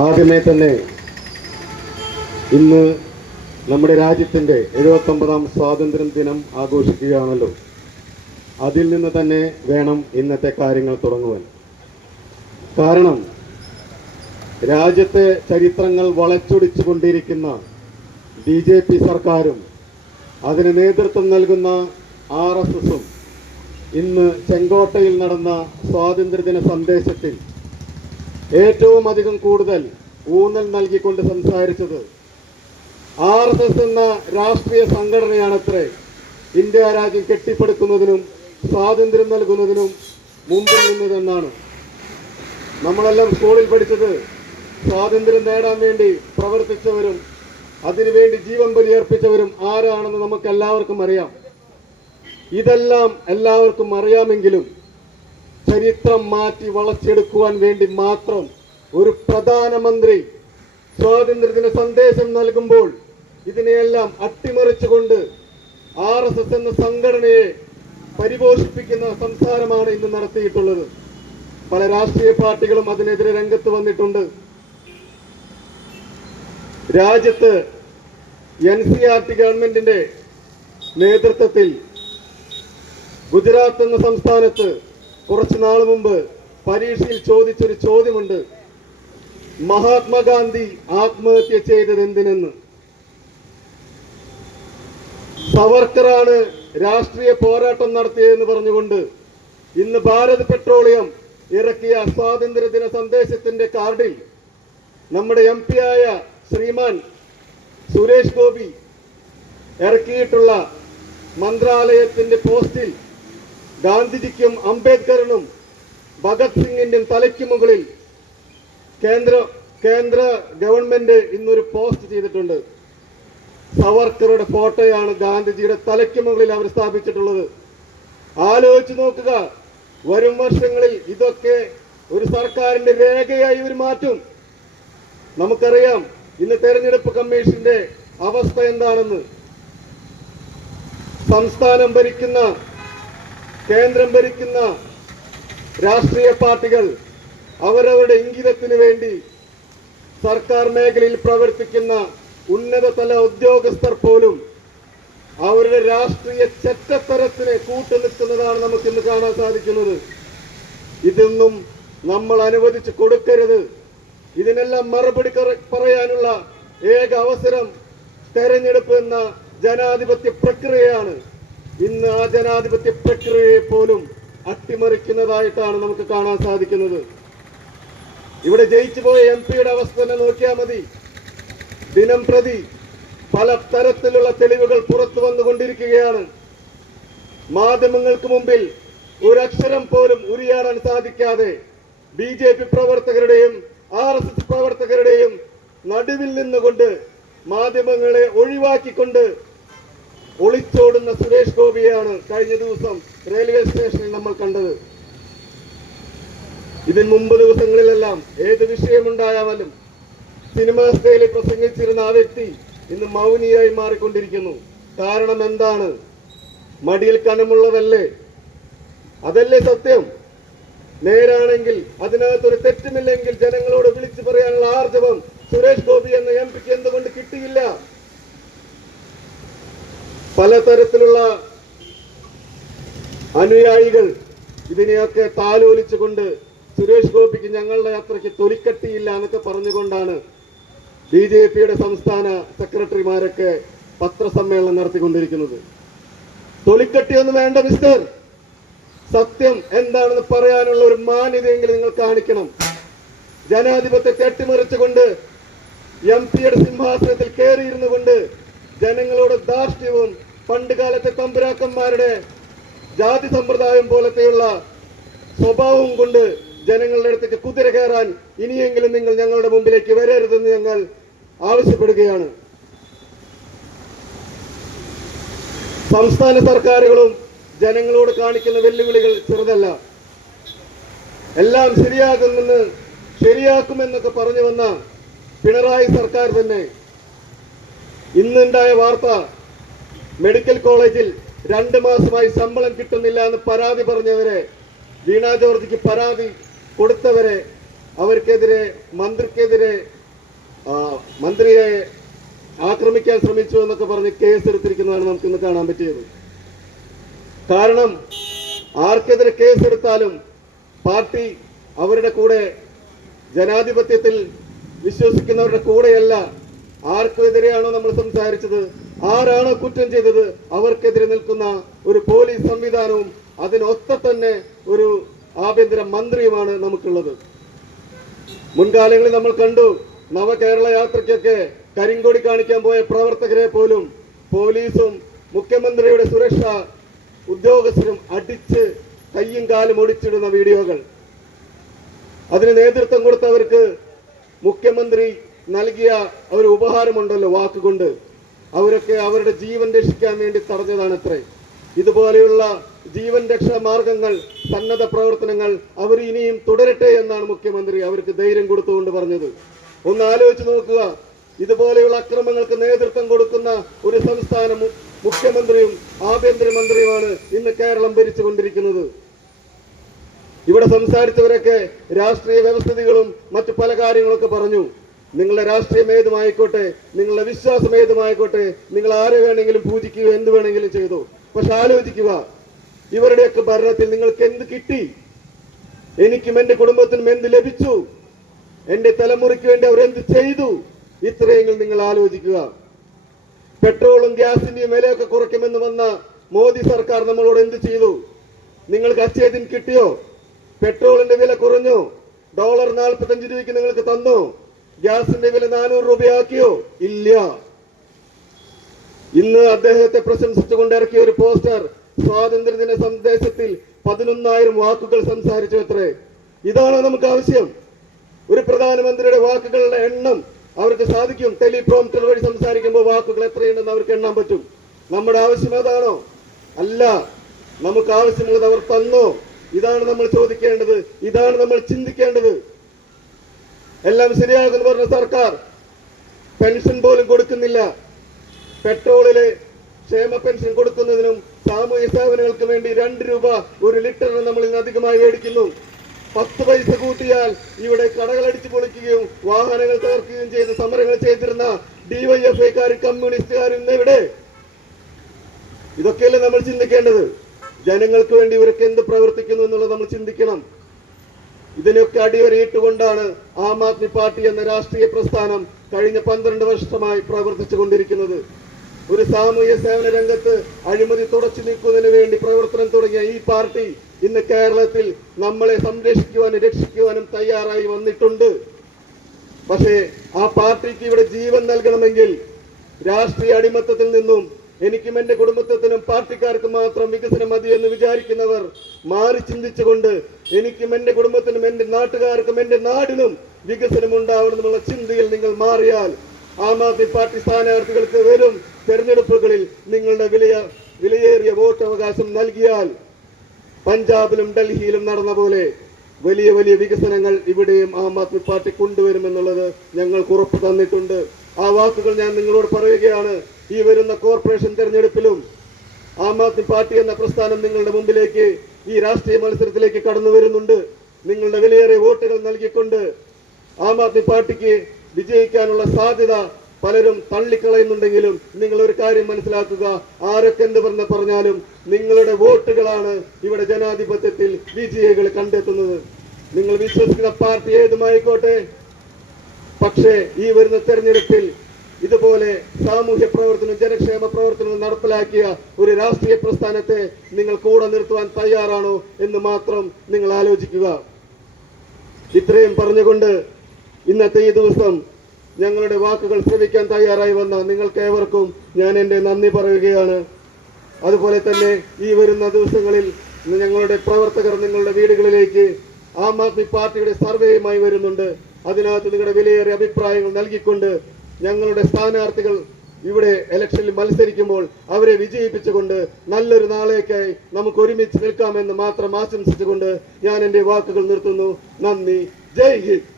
ആദ്യമേ തന്നെ ഇന്ന് നമ്മുടെ രാജ്യത്തിൻ്റെ 79ാം സ്വാതന്ത്ര്യ ദിനം ആഘോഷിക്കുകയാണല്ലോ. അതിൽ നിന്ന് തന്നെ വേണം ഇന്നത്തെ കാര്യങ്ങൾ തുടങ്ങുവാൻ. കാരണം രാജ്യത്തെ ചരിത്രങ്ങൾ വളച്ചൊടിച്ചു കൊണ്ടിരിക്കുന്ന BJP സർക്കാരും അതിന് നേതൃത്വം നൽകുന്ന RSSും ഇന്ന് ചെങ്കോട്ടയിൽ നടന്ന സ്വാതന്ത്ര്യദിന സന്ദേശത്തിൽ ഏറ്റവും അധികം കൂടുതൽ ഊന്നൽ നൽകിക്കൊണ്ട് സംസാരിച്ചത് RSS എന്ന രാഷ്ട്രീയ സംഘടനയാണത്രേ ഇന്ത്യ രാജ്യം കെട്ടിപ്പടുക്കുന്നതിനും സ്വാതന്ത്ര്യം നൽകുന്നതിനും മുമ്പിൽ നിന്നതെന്നാണ്. നമ്മളെല്ലാം സ്കൂളിൽ പഠിച്ചത് സ്വാതന്ത്ര്യം നേടാൻ വേണ്ടി പ്രവർത്തിച്ചവരും അതിനുവേണ്ടി ജീവൻ ബലിയർപ്പിച്ചവരും ആരാണെന്ന് നമുക്ക് എല്ലാവർക്കും അറിയാം. ഇതെല്ലാം എല്ലാവർക്കും അറിയാമെങ്കിലും ചരിത്രം മാറ്റി വളച്ചെടുക്കുവാൻ വേണ്ടി മാത്രം ഒരു പ്രധാനമന്ത്രി സ്വാതന്ത്ര്യദിന സന്ദേശം നൽകുമ്പോൾ ഇതിനെയെല്ലാം അട്ടിമറിച്ചുകൊണ്ട് RSS എന്ന സംഘടനയെ പരിപോഷിപ്പിക്കുന്ന സംസാരമാണ് ഇന്ന് നടത്തിയിട്ടുള്ളത്. പല രാഷ്ട്രീയ പാർട്ടികളും അതിനെതിരെ രംഗത്ത് വന്നിട്ടുണ്ട്. രാജ്യത്ത് NCERT ഗവൺമെന്റിന്റെ നേതൃത്വത്തിൽ ഗുജറാത്ത് എന്ന സംസ്ഥാനത്ത് കുറച്ചു നാൾ മുമ്പ് പരീക്ഷയിൽ ചോദിച്ചൊരു ചോദ്യമുണ്ട്: മഹാത്മാഗാന്ധി ആത്മഹത്യ ചെയ്തത് എന്തിനെന്ന്. സവർക്കറാണ് രാഷ്ട്രീയ പോരാട്ടം നടത്തിയതെന്ന് പറഞ്ഞുകൊണ്ട് ഇന്ന് ഭാരത് പെട്രോളിയം ഇറക്കിയ സ്വാതന്ത്ര്യദിന സന്ദേശത്തിന്റെ കാർഡിൽ നമ്മുടെ MP ആയ ശ്രീമാൻ സുരേഷ് ഗോപി ഇറക്കിയിട്ടുള്ള മന്ത്രാലയത്തിന്റെ പോസ്റ്റിൽ ഗാന്ധിജിക്കും അംബേദ്കറിനും ഭഗത് സിംഗിന്റെയും തലയ്ക്ക് മുകളിൽ കേന്ദ്ര ഗവൺമെന്റ് ഇന്നൊരു പോസ്റ്റ് ചെയ്തിട്ടുണ്ട്. സവർക്കറുടെ ഫോട്ടോയാണ് ഗാന്ധിജിയുടെ തലയ്ക്ക് മുകളിൽ അവർ സ്ഥാപിച്ചിട്ടുള്ളത്. ആലോചിച്ച് നോക്കുക, വരും വർഷങ്ങളിൽ ഇതൊക്കെ ഒരു സർക്കാരിന്റെ രേഖയായി ഇവർ മാറ്റും. നമുക്കറിയാം ഇന്ന് തെരഞ്ഞെടുപ്പ് കമ്മീഷന്റെ അവസ്ഥ എന്താണെന്ന്. സംസ്ഥാനം ഭരിക്കുന്ന കേന്ദ്രം ഭരിക്കുന്ന രാഷ്ട്രീയ പാർട്ടികൾ അവരവരുടെ ഇംഗിതത്തിന് വേണ്ടി സർക്കാർ മേഖലയിൽ പ്രവർത്തിക്കുന്ന ഉന്നതതല ഉദ്യോഗസ്ഥർ പോലും അവരുടെ രാഷ്ട്രീയ ചെറ്റത്തരത്തിന് കൂട്ടുനിൽക്കുന്നതാണ് നമുക്കിന്ന് കാണാൻ സാധിക്കുന്നത്. ഇതൊന്നും നമ്മൾ അനുവദിച്ചു കൊടുക്കരുത്. ഇതിനെല്ലാം മറുപടി പറയാനുള്ള ഏക അവസരം തെരഞ്ഞെടുപ്പ് എന്ന ജനാധിപത്യ പ്രക്രിയയാണ്. ഇന്ന് ആ ജനാധിപത്യ പ്രക്രിയയെ പോലും അട്ടിമറിക്കുന്നതായിട്ടാണ് നമുക്ക് കാണാൻ സാധിക്കുന്നത്. ഇവിടെ ജയിച്ചുപോയ MP-യുടെ അവസ്ഥ തന്നെ നോക്കിയാൽ മതി. ദിനം പ്രതി പല തരത്തിലുള്ള തെളിവുകൾ പുറത്തു വന്നുകൊണ്ടിരിക്കുകയാണ്. മാധ്യമങ്ങൾക്ക് മുമ്പിൽ ഒരക്ഷരം പോലും ഉരിയാടാൻ സാധിക്കാതെ BJP പ്രവർത്തകരുടെയും RSS പ്രവർത്തകരുടെയും നടുവിൽ നിന്നുകൊണ്ട് മാധ്യമങ്ങളെ ഒഴിവാക്കിക്കൊണ്ട് ഒളിച്ചോടുന്ന സുരേഷ് ഗോപിയാണ് കഴിഞ്ഞ ദിവസം റെയിൽവേ സ്റ്റേഷനിൽ നമ്മൾ കണ്ടത്. ഇതിന് മുമ്പ് ദിവസങ്ങളിലെല്ലാം ഏത് വിഷയമുണ്ടായാലും സിനിമാ സ്റ്റൈലിൽ പ്രസംഗിച്ചിരുന്ന ആ വ്യക്തി ഇന്ന് മൗനിയായി മാറിക്കൊണ്ടിരിക്കുന്നു. കാരണം എന്താണ്? മടിയിൽ കനമുള്ളതല്ലേ? അതല്ലേ സത്യം? നേരാണെങ്കിൽ അതിനകത്തൊരു തെറ്റുമില്ലെങ്കിൽ ജനങ്ങളോട് വിളിച്ചു പറയാനുള്ള ആർജവം സുരേഷ് ഗോപി എന്ന MP-ക്ക് എന്തുകൊണ്ട് കിട്ടിയില്ല? പലതരത്തിലുള്ള അനുയായികൾ ഇതിനെയൊക്കെ താലോലിച്ചുകൊണ്ട് സുരേഷ് ഗോപിക്ക് ഞങ്ങളുടെ യാത്രയ്ക്ക് തൊലിക്കട്ടിയില്ല എന്നൊക്കെ പറഞ്ഞുകൊണ്ടാണ് BJP-യുടെ സംസ്ഥാന സെക്രട്ടറിമാരൊക്കെ പത്രസമ്മേളനം നടത്തിക്കൊണ്ടിരിക്കുന്നത്. തൊലിക്കട്ടിയൊന്നും വേണ്ട മിസ്റ്റർ. സത്യം എന്താണെന്ന് പറയാനുള്ള ഒരു മാന്യതയെങ്കിലും നിങ്ങൾ കാണിക്കണം. ജനാധിപത്യത്തെ അട്ടിമറിച്ചുകൊണ്ട് MP-യുടെ സിംഹാസനത്തിൽ കയറിയിരുന്നു കൊണ്ട് ജനങ്ങളോട് ധാർഷ്ട്യവും പണ്ട് കാലത്തെ തമ്പുരാക്കന്മാരുടെ ജാതി സമ്പ്രദായം പോലത്തെയുള്ള സ്വഭാവവും കൊണ്ട് ജനങ്ങളുടെ അടുത്തേക്ക് കുതിര കയറാൻ ഇനിയെങ്കിലും നിങ്ങൾ ഞങ്ങളുടെ മുമ്പിലേക്ക് വരരുതെന്ന് ഞങ്ങൾ ആവശ്യപ്പെടുകയാണ്. സംസ്ഥാന സർക്കാരുകളും ജനങ്ങളോട് കാണിക്കുന്ന വെല്ലുവിളികൾ ചെറുതല്ല. എല്ലാം ശരിയാക്കുമെന്നൊക്കെ പറഞ്ഞു വന്ന പിണറായി സർക്കാർ തന്നെ ഇന്നുണ്ടായ വാർത്ത, മെഡിക്കൽ കോളേജിൽ 2 മാസമായി ശമ്പളം കിട്ടുന്നില്ല എന്ന് പരാതി പറഞ്ഞവരെ, വീണ ജോർജിക്ക് പരാതി കൊടുത്തവരെ അവർക്കെതിരെ മന്ത്രിയെ ആക്രമിക്കാൻ ശ്രമിച്ചു എന്നൊക്കെ പറഞ്ഞ് കേസെടുത്തിരിക്കുന്നതാണ് നമുക്ക് ഇന്ന് കാണാൻ പറ്റിയത്. കാരണം ആർക്കെതിരെ കേസെടുത്താലും പാർട്ടി അവരുടെ കൂടെ, ജനാധിപത്യത്തിൽ വിശ്വസിക്കുന്നവരുടെ കൂടെയല്ല. ആർക്കെതിരെയാണോ നമ്മൾ സംസാരിച്ചത്, ആരാണോ കുറ്റം ചെയ്തത്, അവർക്കെതിരെ നിൽക്കുന്ന ഒരു പോലീസ് സംവിധാനവും അതിനൊത്ത തന്നെ ഒരു ആഭ്യന്തര മന്ത്രിയുമാണ് നമുക്കുള്ളത്. മുൻകാലങ്ങളിൽ നമ്മൾ കണ്ടു, നവകേരള യാത്രയ്ക്കൊക്കെ കരിങ്കൊടി കാണിക്കാൻ പോയ പ്രവർത്തകരെ പോലും പോലീസും മുഖ്യമന്ത്രിയുടെ സുരക്ഷാ ഉദ്യോഗസ്ഥരും അടിച്ച് കയ്യും കാലും ഒടിച്ചിടുന്ന വീഡിയോകൾ. അതിന് നേതൃത്വം കൊടുത്തവർക്ക് മുഖ്യമന്ത്രി നൽകിയ ഒരു ഉപഹാരമുണ്ടല്ലോ വാക്കുകൊണ്ട്, അവരൊക്കെ അവരുടെ ജീവൻ രക്ഷിക്കാൻ വേണ്ടി തടഞ്ഞതാണത്രേ. ഇതുപോലെയുള്ള ജീവൻ രക്ഷാ മാർഗങ്ങൾ, സന്നദ്ധ പ്രവർത്തനങ്ങൾ അവർ ഇനിയും തുടരട്ടെ എന്നാണ് മുഖ്യമന്ത്രി അവർക്ക് ധൈര്യം കൊടുത്തുകൊണ്ട് പറഞ്ഞത്. ഒന്ന് ആലോചിച്ച് നോക്കുക, ഇതുപോലെയുള്ള അക്രമങ്ങൾക്ക് നേതൃത്വം കൊടുക്കുന്ന ഒരു സംസ്ഥാന മുഖ്യമന്ത്രിയും ആഭ്യന്തരമന്ത്രിയുമാണ് ഇന്ന് കേരളം ഭരിച്ചുകൊണ്ടിരിക്കുന്നത്. ഇവിടെ സംസാരിച്ചവരൊക്കെ രാഷ്ട്രീയ വ്യവസ്ഥിതികളും മറ്റു പല കാര്യങ്ങളൊക്കെ പറഞ്ഞു. നിങ്ങളുടെ രാഷ്ട്രീയം ഏതുമായിക്കോട്ടെ, നിങ്ങളുടെ വിശ്വാസം ഏതുമായിക്കോട്ടെ, നിങ്ങൾ ആരെ വേണമെങ്കിലും പൂജിക്കുകയോ എന്ത് വേണമെങ്കിലും ചെയ്തു. പക്ഷെ ആലോചിക്കുക, ഇവരുടെയൊക്കെ ഭരണത്തിൽ നിങ്ങൾക്ക് എന്ത് കിട്ടി? എനിക്കും എന്റെ കുടുംബത്തിനും എന്ത് ലഭിച്ചു? എന്റെ തലമുറയ്ക്ക് വേണ്ടി അവരെന്ത് ചെയ്തു? ഇത്രയെങ്കിലും നിങ്ങൾ ആലോചിക്കുക. പെട്രോളും ഗ്യാസിന്റെയും വിലയൊക്കെ കുറയ്ക്കുമെന്ന് വന്ന മോദി സർക്കാർ നമ്മളോട് എന്ത് ചെയ്തു? നിങ്ങൾക്ക് അച്ചേദിൻ കിട്ടിയോ? പെട്രോളിന്റെ വില കുറഞ്ഞു? $45 രൂപയ്ക്ക് നിങ്ങൾക്ക് തന്നോ? ഗ്യാസിന്റെ വില 400 രൂപയാക്കിയോ? ഇല്ല. ഇന്ന് അദ്ദേഹത്തെ പ്രശംസിച്ചുകൊണ്ട് ഇറക്കിയ ഒരു പോസ്റ്റർ സ്വാതന്ത്ര്യദിന സന്ദേശത്തിൽ 11,000 വാക്കുകൾ സംസാരിച്ചു അത്രേ. ഇതാണോ നമുക്ക് ആവശ്യം? ഒരു പ്രധാനമന്ത്രിയുടെ വാക്കുകളുടെ എണ്ണം അവർക്ക് സാധിക്കും. ടെലിപ്രോംപ്റ്റർ വഴി സംസാരിക്കുമ്പോൾ വാക്കുകൾ എത്രയുണ്ടെന്ന് അവർക്ക് എണ്ണാൻ പറ്റും. നമ്മുടെ ആവശ്യം അതാണോ? അല്ല. നമുക്ക് ആവശ്യമുള്ളത് അവർ തന്നോ? ഇതാണ് നമ്മൾ ചോദിക്കേണ്ടത്, ഇതാണ് നമ്മൾ ചിന്തിക്കേണ്ടത്. എല്ലാം ശരിയാകുമെന്ന് പറഞ്ഞ സർക്കാർ പെൻഷൻ പോലും കൊടുക്കുന്നില്ല. പെട്രോളില് ക്ഷേമ പെൻഷൻ കൊടുക്കുന്നതിനും സാമൂഹ്യ സേവനങ്ങൾക്ക് വേണ്ടി 2 രൂപ ഒരു ലിറ്ററിന് നമ്മൾ ഇന്ന് അധികമായി മേടിക്കുന്നു. 10 പൈസ കൂട്ടിയാൽ ഇവിടെ കടകൾ അടിച്ചു പൊളിക്കുകയും വാഹനങ്ങൾ തകർക്കുകയും ചെയ്ത് സമരങ്ങൾ ചെയ്തിരുന്ന ഡിവൈഎഫ്ഐക്കാരും കമ്മ്യൂണിസ്റ്റുകാരും ഇന്ന് എവിടെ? ഇതൊക്കെയല്ലേ നമ്മൾ ചിന്തിക്കേണ്ടത്. ജനങ്ങൾക്ക് വേണ്ടി ഇവരൊക്കെ എന്ത് പ്രവർത്തിക്കുന്നു എന്നുള്ളത് നമ്മൾ ചിന്തിക്കണം. ഇതിനൊക്കെ അടിവരയിട്ടുകൊണ്ടാണ് ആം ആദ്മി പാർട്ടി എന്ന രാഷ്ട്രീയ പ്രസ്ഥാനം കഴിഞ്ഞ 12 വർഷമായി പ്രവർത്തിച്ചു കൊണ്ടിരിക്കുന്നത്. ഒരു സാമൂഹ്യ സേവന രംഗത്ത് അഴിമതി തുടച്ചു നീക്കുന്നതിന് വേണ്ടി പ്രവർത്തനം തുടങ്ങിയ ഈ പാർട്ടി ഇന്ന് കേരളത്തിൽ നമ്മളെ സംരക്ഷിക്കുവാനും രക്ഷിക്കുവാനും തയ്യാറായി വന്നിട്ടുണ്ട്. പക്ഷേ ആ പാർട്ടിക്ക് ഇവിടെ ജീവൻ നൽകണമെങ്കിൽ രാഷ്ട്രീയ അടിമത്തത്തിൽ നിന്നും എനിക്കും എന്റെ കുടുംബത്തിനും പാർട്ടിക്കാർക്കും മാത്രം വികസനം മതി എന്ന് വിചാരിക്കുന്നവർ മാറി ചിന്തിച്ചുകൊണ്ട് എനിക്കും എന്റെ കുടുംബത്തിനും എന്റെ നാട്ടുകാർക്കും എന്റെ നാടിനും വികസനം ഉണ്ടാവണമെന്നുള്ള ചിന്തയിൽ നിങ്ങൾ മാറിയാൽ, ആം ആദ്മി പാർട്ടി സ്ഥാനാർത്ഥികൾക്ക് വരും തെരഞ്ഞെടുപ്പുകളിൽ നിങ്ങളുടെ വിലയേറിയ വോട്ടവകാശം നൽകിയാൽ പഞ്ചാബിലും ഡൽഹിയിലും നടന്ന പോലെ വലിയ വലിയ വികസനങ്ങൾ ഇവിടെയും ആം ആദ്മി പാർട്ടി കൊണ്ടുവരുമെന്നുള്ളത് ഞങ്ങൾക്ക് ഉറപ്പ് തന്നിട്ടുണ്ട്. ആ വാക്കുകൾ ഞാൻ നിങ്ങളോട് പറയുകയാണ്. ഈ വരുന്ന കോർപ്പറേഷൻ തെരഞ്ഞെടുപ്പിലും ആം ആദ്മി പാർട്ടി എന്ന പ്രസ്ഥാനം നിങ്ങളുടെ മുമ്പിലേക്ക് ഈ രാഷ്ട്രീയ മത്സരത്തിലേക്ക് കടന്നു വരുന്നുണ്ട്. നിങ്ങളുടെ വിലയേറിയ വോട്ടുകൾ നൽകിക്കൊണ്ട് ആം ആദ്മി പാർട്ടിക്ക് വിജയിക്കാനുള്ള സാധ്യത പലരും തള്ളിക്കളയുന്നുണ്ടെങ്കിലും നിങ്ങൾ ഒരു കാര്യം മനസ്സിലാക്കുക, ആരൊക്കെ എന്ത് പറഞ്ഞാലും നിങ്ങളുടെ വോട്ടുകളാണ് ഇവിടെ ജനാധിപത്യത്തിൽ വിജയികൾ കണ്ടെത്തുന്നത്. നിങ്ങൾ വിശ്വസിക്കുന്ന പാർട്ടി ഏതുമായിക്കോട്ടെ, പക്ഷേ ഈ വരുന്ന തെരഞ്ഞെടുപ്പിൽ ഇതുപോലെ സാമൂഹ്യ പ്രവർത്തനം ജനക്ഷേമ പ്രവർത്തനം നടപ്പിലാക്കിയ ഒരു രാഷ്ട്രീയ പ്രസ്ഥാനത്തെ നിങ്ങൾ കൂടെ നിർത്തുവാൻ തയ്യാറാണോ എന്ന് മാത്രം നിങ്ങൾ ആലോചിക്കുക. ഇത്രയും പറഞ്ഞുകൊണ്ട് ഇന്നത്തെ ഈ ദിവസം ഞങ്ങളുടെ വാക്കുകൾ ശ്രവിക്കാൻ തയ്യാറായി വന്ന നിങ്ങൾക്ക് ഏവർക്കും ഞാൻ എൻ്റെ നന്ദി പറയുകയാണ്. അതുപോലെ തന്നെ ഈ വരുന്ന ദിവസങ്ങളിൽ ഞങ്ങളുടെ പ്രവർത്തകർ നിങ്ങളുടെ വീടുകളിലേക്ക് ആം ആദ്മി പാർട്ടിയുടെ സർവേയുമായി വരുന്നുണ്ട്. അതിനകത്ത് നിങ്ങളുടെ വിലയേറിയ അഭിപ്രായങ്ങൾ നൽകിക്കൊണ്ട് ഞങ്ങളുടെ സ്ഥാനാർത്ഥികൾ ഇവിടെ ഇലക്ഷനിൽ മത്സരിക്കുമ്പോൾ അവരെ വിജയിപ്പിച്ചുകൊണ്ട് നല്ലൊരു നാളേക്കായി നമുക്ക് ഒരുമിച്ച് നിൽക്കാമെന്ന് മാത്രം ആശംസിച്ചുകൊണ്ട് ഞാൻ എൻ്റെ വാക്കുകൾ നിർത്തുന്നു. നന്ദി. ജയ് ഹിന്ദ്.